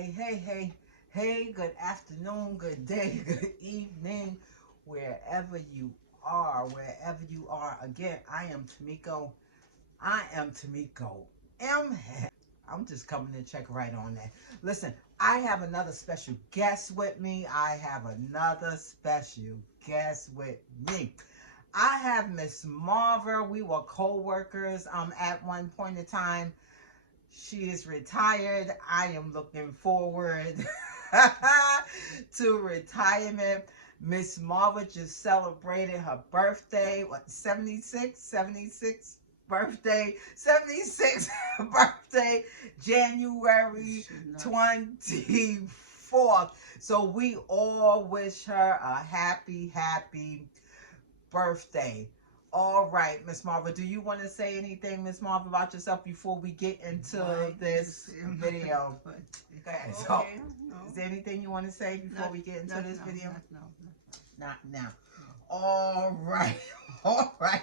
Hey, good afternoon, good day, good evening, wherever you are. Again, I am Tamiko. M. I'm just coming to check right on that. Listen, I have another special guest with me. I have Miss Marva. We were co-workers at one point in time. She is retired. I am looking forward to retirement. Miss Marva just celebrated her birthday. What, 76? 76 birthday. 76 birthday, January 24th. So we all wish her a happy birthday. All right, Miss Marva, do you want to say anything, Miss Marva, about yourself before we get into this video? Okay, so No. is there anything you want to say before we get into this video? Not now. No. All right, all right.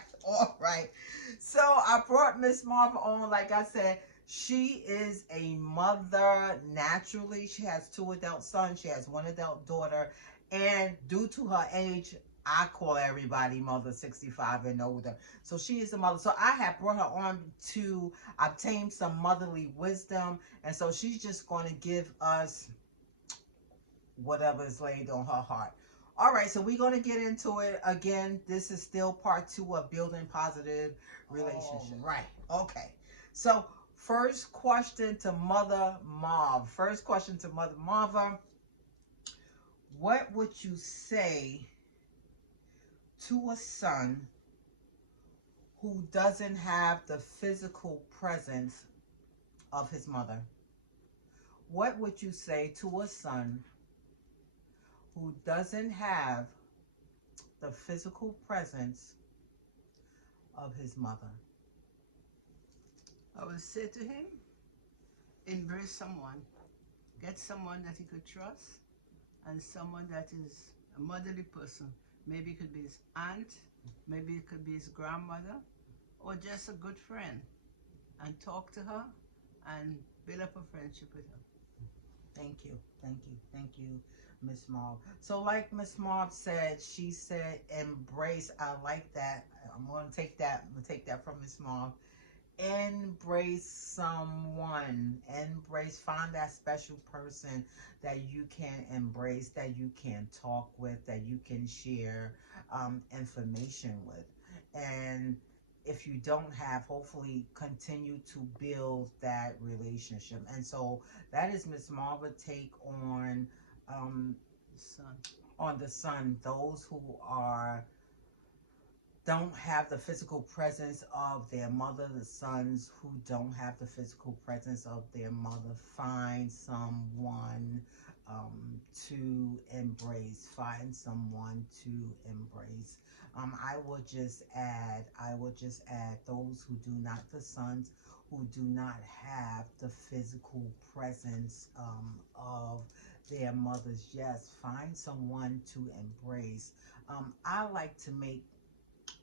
So I brought Miss Marva on, like I said. She is a mother naturally. She has 2 adult sons. She has 1 adult daughter. And due to her age, I call everybody mother 65 and older. So she is a mother. So I have brought her on to obtain some motherly wisdom. And so she's just going to give us whatever is laid on her heart. All right, so we're going to get into it. Again, this is still part 2 of building positive relationships. Right. Okay. So first question to Mother Marv. What would you say to a son who doesn't have the physical presence of his mother? What would you say to a son who doesn't have the physical presence of his mother? I would say to him, embrace someone. Get someone that he could trust and someone that is a motherly person. Maybe it could be his aunt, maybe it could be his grandmother, or just a good friend. And talk to her and build up a friendship with her. Thank you, Miss Marv. So like Miss Marv said, she said embrace. I like that. I'm gonna take that from Miss Marv. Embrace someone. Find that special person that you can embrace, that you can talk with, that you can share information with. And if you don't have, hopefully continue to build that relationship. And so that is Miss Marva take um Son. on the son, those who are don't have the physical presence of their mother, the sons who don't have the physical presence of their mother. Find someone to embrace. Find someone to embrace. I will just add those who do not, the sons who do not have the physical presence of their mothers. Yes, find someone to embrace. I like to make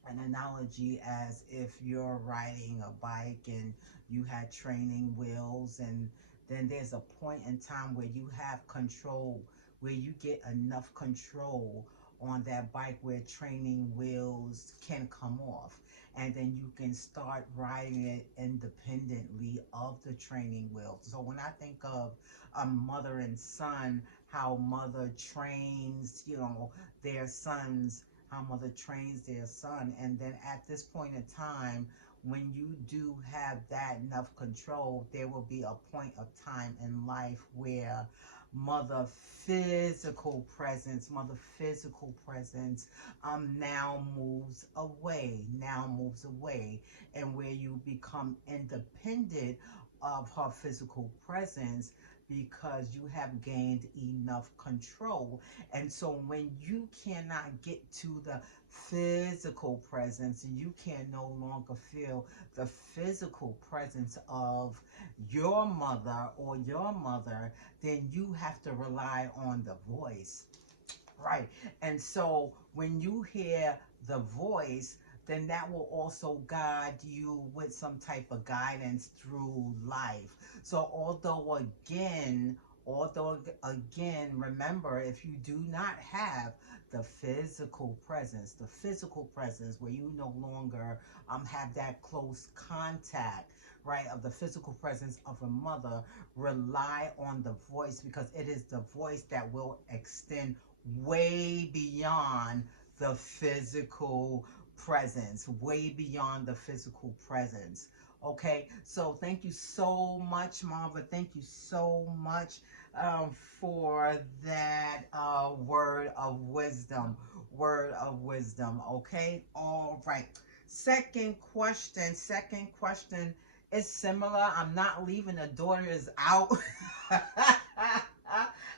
an analogy as if you're riding a bike and you had training wheels, and then there's a point in time where you have control, where you get enough control on that bike where training wheels can come off, and then you can start riding it independently of the training wheels. So when I think of a mother and son, how mother trains their sons, how mother trains their son. And then at this point in time, when you do have that enough control, there will be a point of time in life where mother physical presence now moves away, and where you become independent of her physical presence because you have gained enough control. And so when you cannot get to the physical presence, and you can no longer feel the physical presence of your mother, then you have to rely on the voice. Right. And so when you hear the voice, then that will also guide you with some type of guidance through life. So Although, again, remember, if you do not have the physical presence where you no longer have that close contact, right, of the physical presence of a mother, rely on the voice, because it is the voice that will extend way beyond the physical presence, way beyond the physical presence. Okay, so thank you so much, Marva. Thank you so much for that word of wisdom. Word of wisdom. Okay, all right. Second question. Second question is similar. I'm not leaving the daughters out.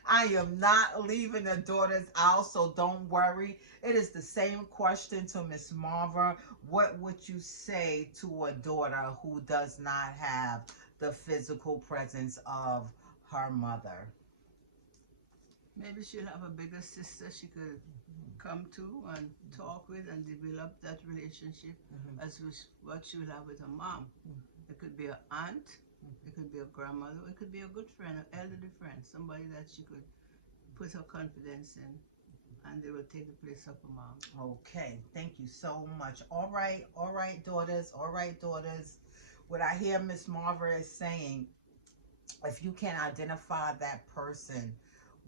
I am not leaving the daughters out, so don't worry. It is the same question to Miss Marva. What would you say to a daughter who does not have the physical presence of her mother? Maybe she'll have a bigger sister she could come to and talk with and develop that relationship Mhm. as what she would have with her mom. It could be an aunt, it could be a grandmother, it could be a good friend, an elderly friend, somebody that she could put her confidence in, and they will take the place of her mom. Okay, thank you so much. All right, daughters, all right, daughters. What I hear Miss Marva is saying, if you can identify that person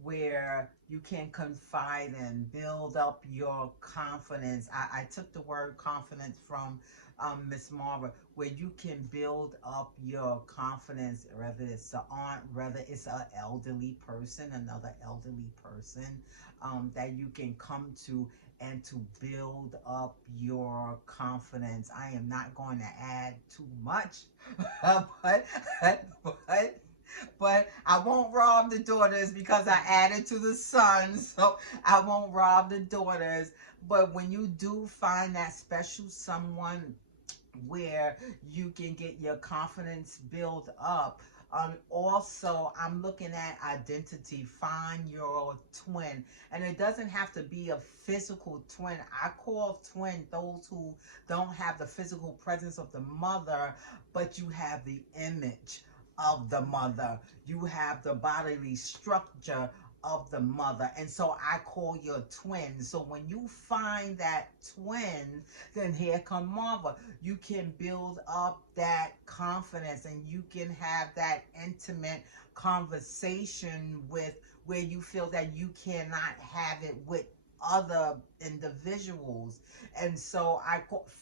where you can confide in, build up your confidence. I took the word confidence from Miss Marva, where you can build up your confidence, whether it's an aunt, whether it's an elderly person, another elderly person that you can come to and to build up your confidence. I am not going to add too much, but but I won't rob the daughters because I added to the sons. So I won't rob the daughters. But when you do find that special someone where you can get your confidence built up, also, I'm looking at identity. Find your twin. And it doesn't have to be a physical twin. I call twin those who don't have the physical presence of the mother, but you have the image of the mother. You have the bodily structure of the mother. And so I call your twin. So when you find that twin, then here come Marva. You can build up that confidence and you can have that intimate conversation with, where you feel that you cannot have it with other individuals. And so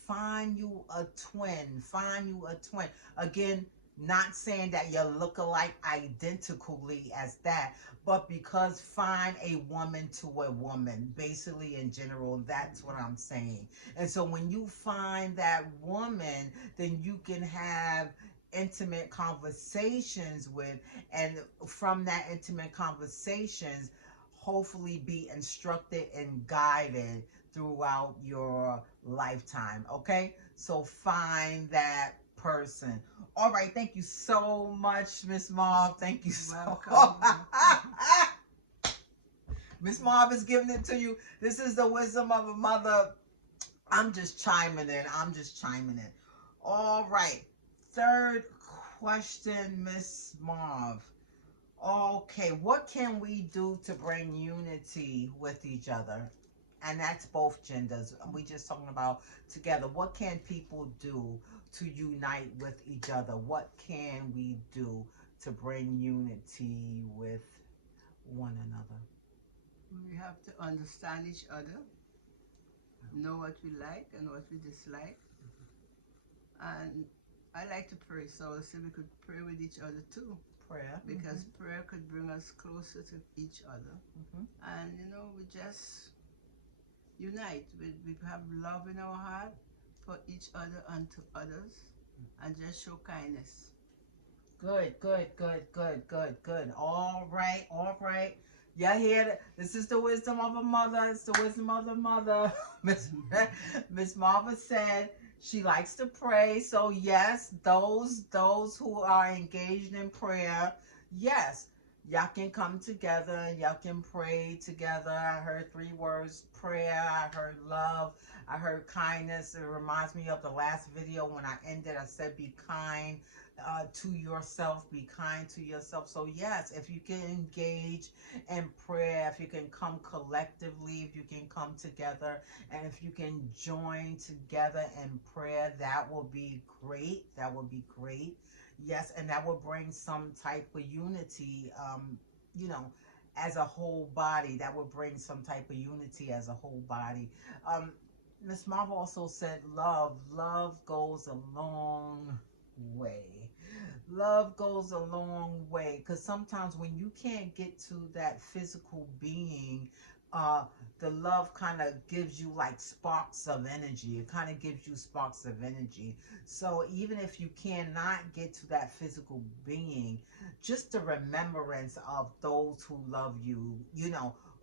find you a twin. Find you a twin. Again, not saying that you look alike identically as that, but because find a woman to a woman. Basically, in general, that's what I'm saying. And so when you find that woman, then you can have intimate conversations with, and from that intimate conversations, hopefully be instructed and guided throughout your lifetime. Okay? So find that person. All right, thank you so much, Miss Marv. Thank you so Welcome. Miss Marv is giving it to you. This is the wisdom of a mother. I'm just chiming in. I'm just chiming in. All right. Third question, Miss Marv. Okay, what can we do to bring unity with each other? And that's both genders. We just talking about together. What can people do to unite with each other? What can we do to bring unity with one another? We have to understand each other, know what we like and what we dislike. And I like to pray, so I say we could pray with each other too, Prayer. because prayer could bring us closer to each other. And we just unite. We have love in our heart for each other and to others, and just show kindness. Good, good, good, good, good, good. All right, all right. Yeah, here. This is the wisdom of a mother. It's the wisdom of the mother. Miss Marva said she likes to pray. So yes, those who are engaged in prayer, yes, Y'all can come together. Y'all can pray together. I heard three words: prayer. I heard love. I heard kindness. It reminds me of the last video when I ended. I said, "Be kind to yourself. Be kind to yourself." So yes, if you can engage in prayer, if you can come collectively, if you can come together, and if you can join together in prayer, that will be great. That will be great. Yes, and that will bring some type of unity, you know, as a whole body. That will bring some type of unity as a whole body. Um, Miss Marvel also said love. Love goes a long way. Love goes a long way, because sometimes when you can't get to that physical being, uh the love kind of gives you like sparks of energy. It kind of gives you sparks of energy. So even if you cannot get to that physical being, just the remembrance of those who love you,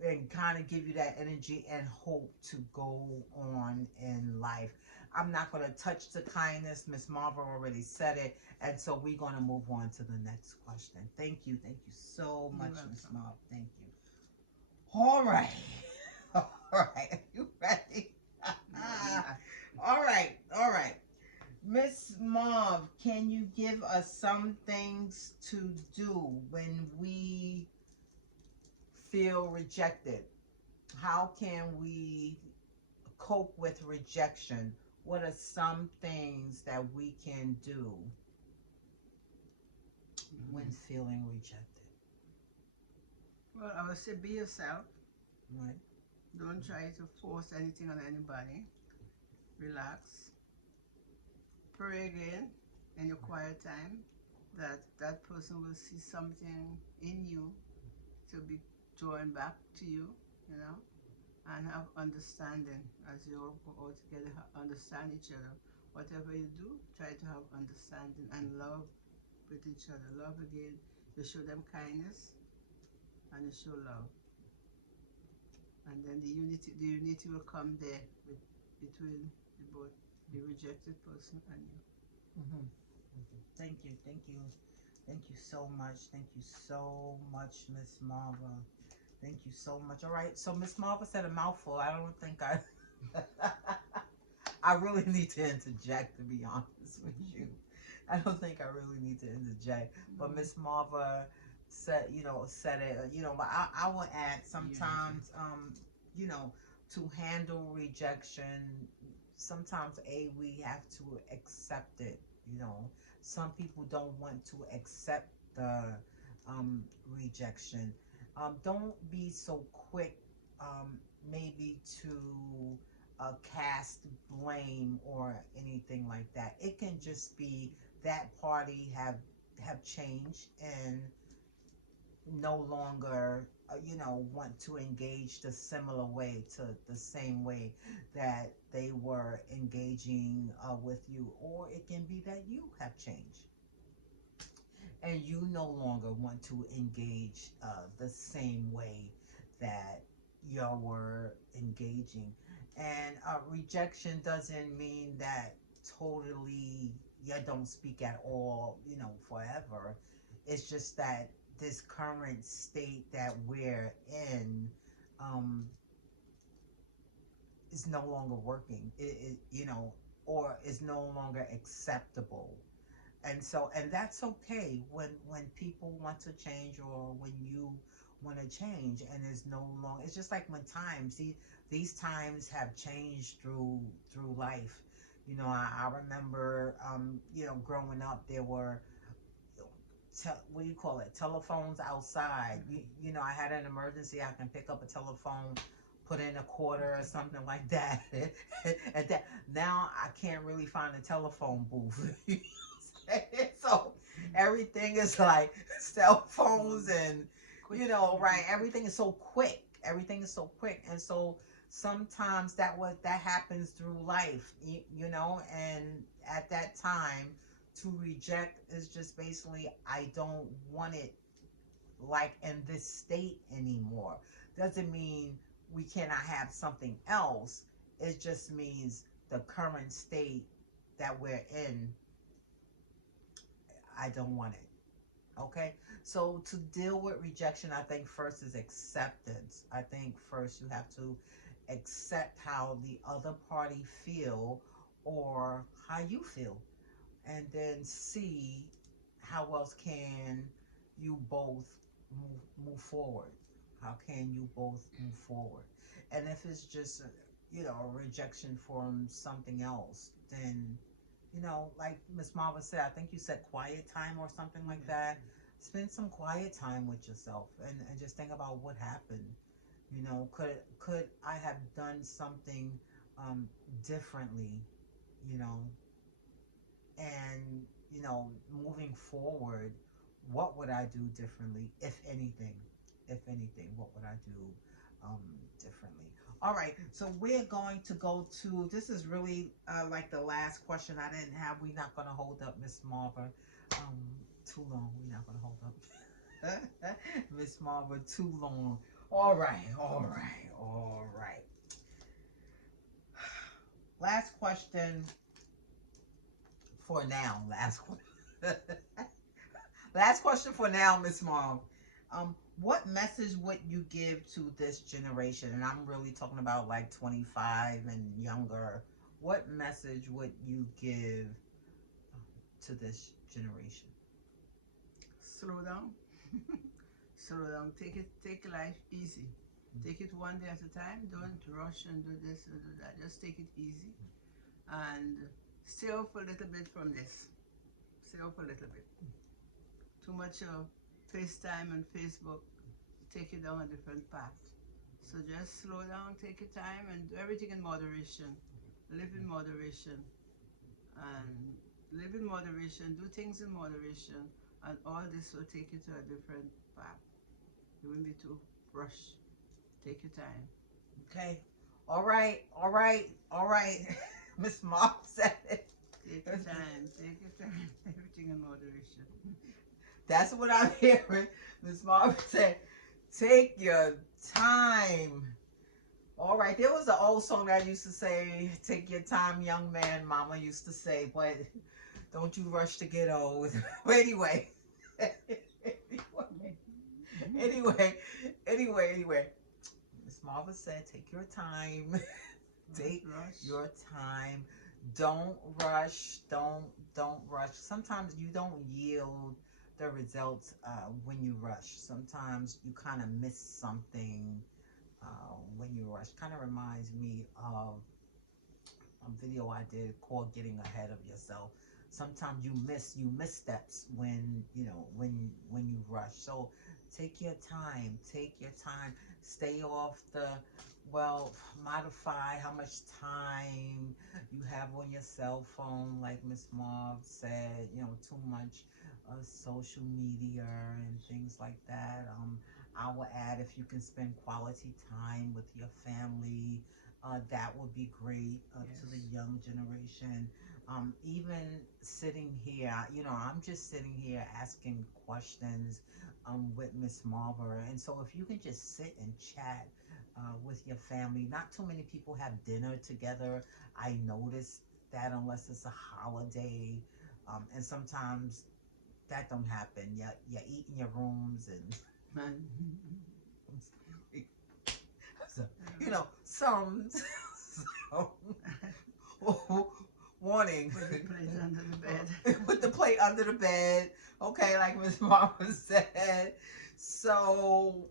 and kind of give you that energy and hope to go on in life. I'm not going to touch the kindness. Miss Marvel already said it. And so we're going to move on to the next question. Thank you. Thank you so You're much, Miss welcome. Marvel. Thank you. All right. All right. Are you ready? No, I'm not. All right. All right. Miss Marv, can you give us some things to do when we feel rejected? How can we cope with rejection? What are some things that we can do when Mhm. feeling rejected? Well, I would say be yourself. Right? Don't try to force anything on anybody. Relax. Pray again in your quiet time that that person will see something in you to be drawn back to you, you know, and have understanding as you all together understand each other. Whatever you do, try to have understanding and love with each other. Love again. You show them kindness and you show love, and then the unity will come there with, between the both the rejected person and you. Mm-hmm. Thank you. Thank you. Thank you so much. Thank you so much, Miss Marva. Thank you so much. All right. So Miss Marva said a mouthful. I don't think I I really need to interject, to be honest with you. I don't think I really need to interject. But Mm. Miss Marva said it, but I will add Unity. sometimes, to handle rejection, sometimes we have to accept it. You know, some people don't want to accept the rejection. Don't be so quick, maybe to cast blame or anything like that. It can just be that party have changed and no longer want to engage the similar way, to the same way that they were engaging with you, or it can be that you have changed and you no longer want to engage the same way that you were engaging. And rejection doesn't mean that totally you don't speak at all, forever. It's just that this current state that we're in, um, is no longer working. Or is no longer acceptable. And that's okay when people want to change, or when you want to change, and it's no longer. It's just like when these times have changed through life. I remember, growing up, there were what do you call it, telephones outside. I had an emergency, I can pick up a telephone, put in a quarter or something like that. And that now I can't really find a telephone booth. So everything is like cell phones, and Quick. right, everything is so quick. Everything is so quick. And so sometimes that happens through life, and at that time, to reject is just basically, I don't want it like in this state anymore. Doesn't mean we cannot have something else. It just means the current state that we're in, I don't want it. Okay, so to deal with rejection, I think first is acceptance. I think first you have to accept how the other party feel or how you feel, and then see how else can you both move forward. How can you both move forward? And if it's just a rejection from something else, then like Miss Marva said, I think you said quiet time or something like Yes. that. Spend some quiet time with yourself and just think about what happened. Could I have done something um, differently? You know, and moving forward, what would I do differently, if anything? If anything, what would I do um, differently? All right, so we're going to go to, this is really like the last question I didn't have. We're not going to hold up Miss Marva um, too long. We're not going to hold up Miss Marva too long. All right, all right, all right. Last question for now. Last question. Last question for now, Miss Mom. What message would you give to this generation? And I'm really talking about like 25 and younger. What message would you give to this generation? Slow down. Slow down. Take life easy. Take it one day at a time. Don't rush and do this and do that. Just take it easy and stay off a little bit from this. Stay off a little bit. Too much FaceTime and Facebook take you down a different path. So just slow down, take your time, and do everything in moderation. Live in moderation, and live in moderation. Do things in moderation, and all this will take you to a different path. You won't be too rushed. Take your time. Okay. All right. All right. All right. Miss Mom said it. Take your time. Take your time. Everything in moderation. That's what I'm hearing. Miss Mom said, take your time. All right, there was an old song that I used to say, "Take your time, young man." Mama used to say, but don't you rush to get old. But anyway, anyway, anyway. Miss Marva said, "Take your time. Don't Take rush. your time. Don't rush. Don't rush. Sometimes you don't yield the results when you rush. Sometimes you kind of miss something when you rush. Kind of reminds me of a video I did called "Getting Ahead of Yourself." Sometimes you missteps when you rush. So take your time. Take your time. Stay off the well. Modify how much time you have on your cell phone, like Miss Marv said. Too much social media and things like that. I will add, if you can spend quality time with your family, that would be great to the Yes. young generation. Even sitting here, I'm just sitting here asking questions with Miss Marver. And so if you can just sit and chat with your family, not too many people have dinner together. I notice that unless it's a holiday. And sometimes that don't happen. You eat in your rooms and Man. so, some so, warning. Put the plate under the bed. Put the plate under the bed. Okay, like Miss Mama said. So,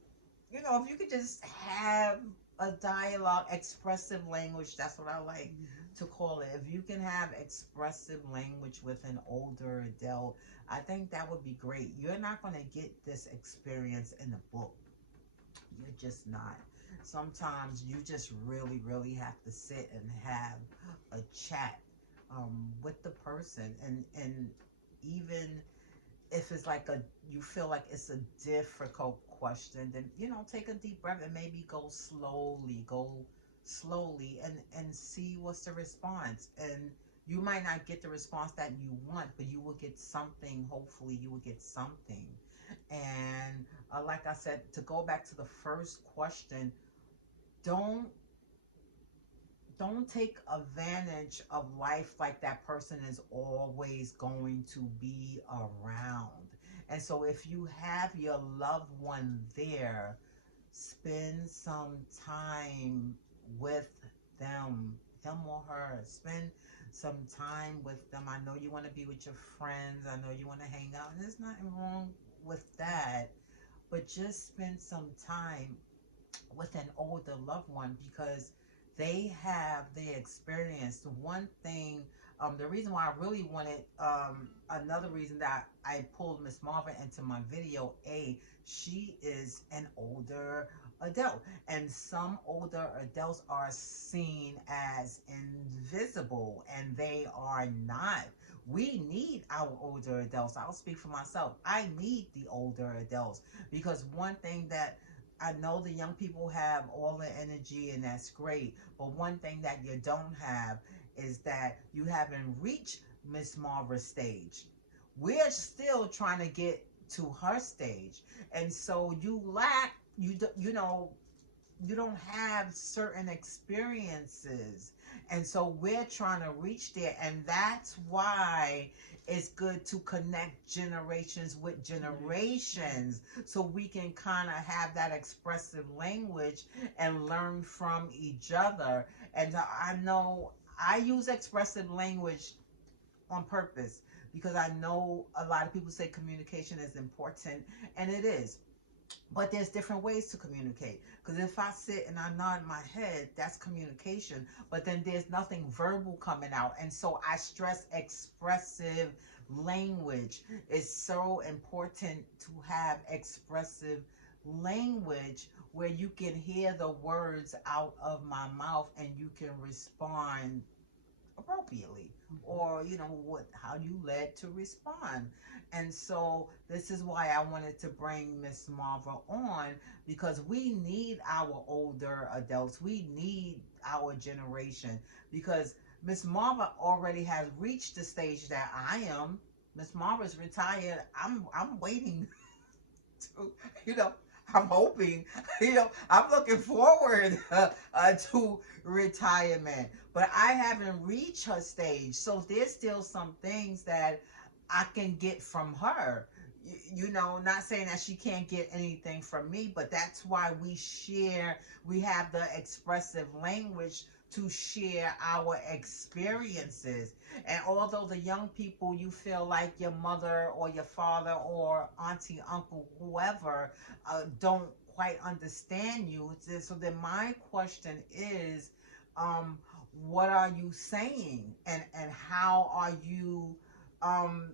if you could just have a dialogue, expressive language, that's what I like to call it. If you can have expressive language with an older adult, I think that would be great. You're not going to get this experience in a book. You're just not. Sometimes you just really, really have to sit and have a chat with the person, and even if it's like you feel like it's a difficult question, then take a deep breath and maybe go slowly and see what's the response. And you might not get the response that you want, but you will get something. Hopefully you will get something. And like I said, to go back to the first question, don't don't take advantage of life like that person is always going to be around. And so if you have your loved one there, spend some time with them, him or her. Spend some time with them. I know you want to be with your friends. I know you want to hang out. And there's nothing wrong with that. But just spend some time with an older loved one because they have the experience. The one thing, the reason why I really wanted, another reason that I pulled Miss Marvin into my video, she is an older adult, and some older adults are seen as invisible, and they are not. We need our older adults. I'll speak for myself. I need the older adults because one thing that I know the young people have all the energy, and that's great. But one thing that you don't have is that you haven't reached Miss Marva's stage. We're still trying to get to her stage, and so you lack. You don't have certain experiences, and so we're trying to reach there, and that's why it's good to connect generations with generations so we can kind of have that expressive language and learn from each other. And I know I use expressive language on purpose because I know a lot of people say communication is important, and it is, but there's different ways to communicate. Because if I sit and I nod my head, that's communication. But then there's nothing verbal coming out. And so I stress expressive language. It's so important to have expressive language where you can hear the words out of my mouth and you can respond appropriately, or what, how you led to respond. And so this is why I wanted to bring Miss Marva on, because we need our older adults, we need our generation, because Miss Marva already has reached the stage that I am. Miss Marva's retired. I'm waiting to, you know, I'm hoping, I'm looking forward to retirement, but I haven't reached her stage. So there's still some things that I can get from her. Not saying that she can't get anything from me, but that's why we share, we have the expressive language to share our experiences. And although the young people, you feel like your mother or your father or auntie, uncle, whoever, don't quite understand you. So then my question is, what are you saying, and how are you um,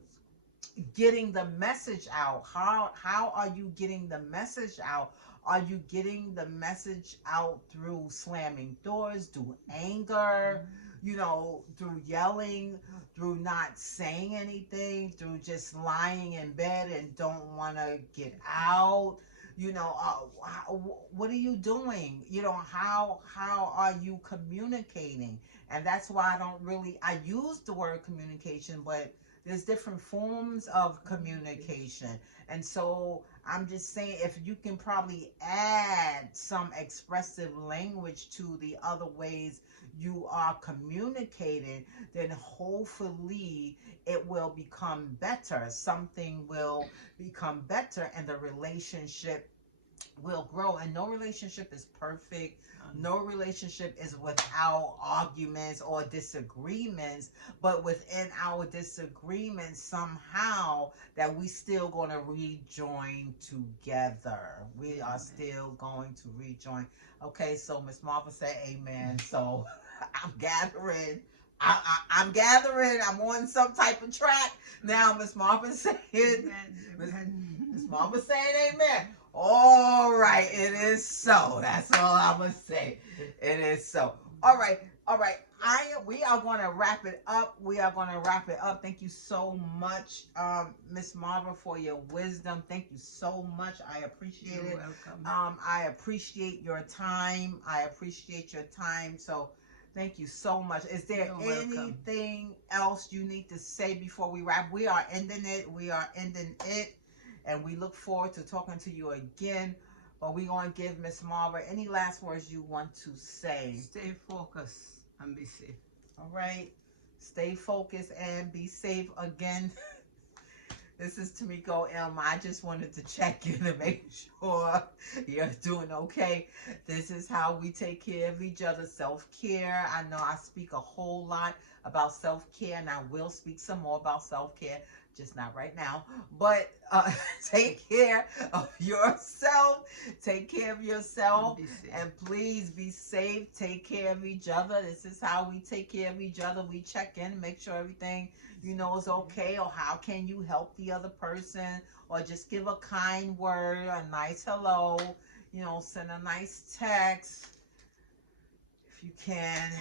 getting the message out? How are you getting the message out? Are you getting the message out through slamming doors, through anger, through yelling, through not saying anything, through just lying in bed and don't want to get out? What are you doing? How are you communicating? And that's why I use the word communication, but there's different forms of communication. And so I'm just saying, if you can probably add some expressive language to the other ways you are communicating, then hopefully it will become better. Something will become better, and the relationship will grow. And no relationship is perfect. No relationship is without arguments or disagreements, but within our disagreements, somehow that we still going to rejoin together. We are still going to rejoin. Okay, so Miss Martha said amen. So I'm gathering. I'm gathering. I'm on some type of track now. Miss Martha said, Miss Martha saying amen. All right, it is so. That's all I'm gonna say. It is so. All right, all right. We are gonna wrap it up. We are gonna wrap it up. Thank you so much, Miss Marva, for your wisdom. Thank you so much. I appreciate You're it. welcome. I appreciate your time. I appreciate your time. So thank you so much. Is there You're welcome. anything else you need to say before we wrap? We are ending it. We are ending it. And we look forward to talking to you again. But we're going to give Miss Marva any last words you want to say. Stay focused and be safe. All right. Stay focused and be safe again. This is Tamiko M. I just wanted to check in and make sure you're doing okay. This is how we take care of each other. Self-care. I know I speak a whole lot about self-care, and I will speak some more about self-care, just not right now. But take care of yourself. Take care of yourself. And please be safe. Take care of each other. This is how we take care of each other. We check in, make sure everything is okay, or how can you help the other person, or just give a kind word, a nice hello, send a nice text if you can.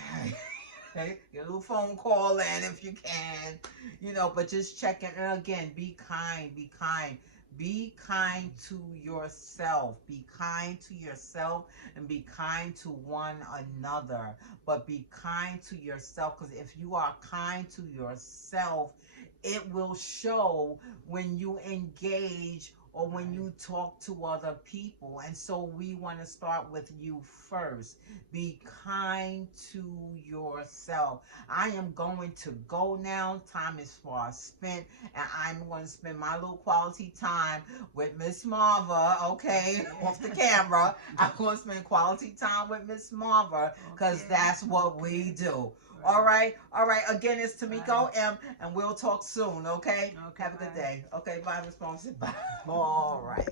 Get a little phone call in if you can, but just check in. And again, be kind, be kind. Be kind to yourself. Be kind to yourself and be kind to one another. But be kind to yourself, because if you are kind to yourself, it will show when you engage or when you talk to other people. And so we want to start with you first. Be kind to yourself. I am going to go now. Time is far spent, and I'm going to spend my little quality time with Miss Marva, okay, off the camera. I'm going to spend quality time with Miss Marva, because that's what we do. All right. Again, it's Tamiko M, and we'll talk soon, okay? Have a good day. Okay, bye, Miss Marva. Bye. All right.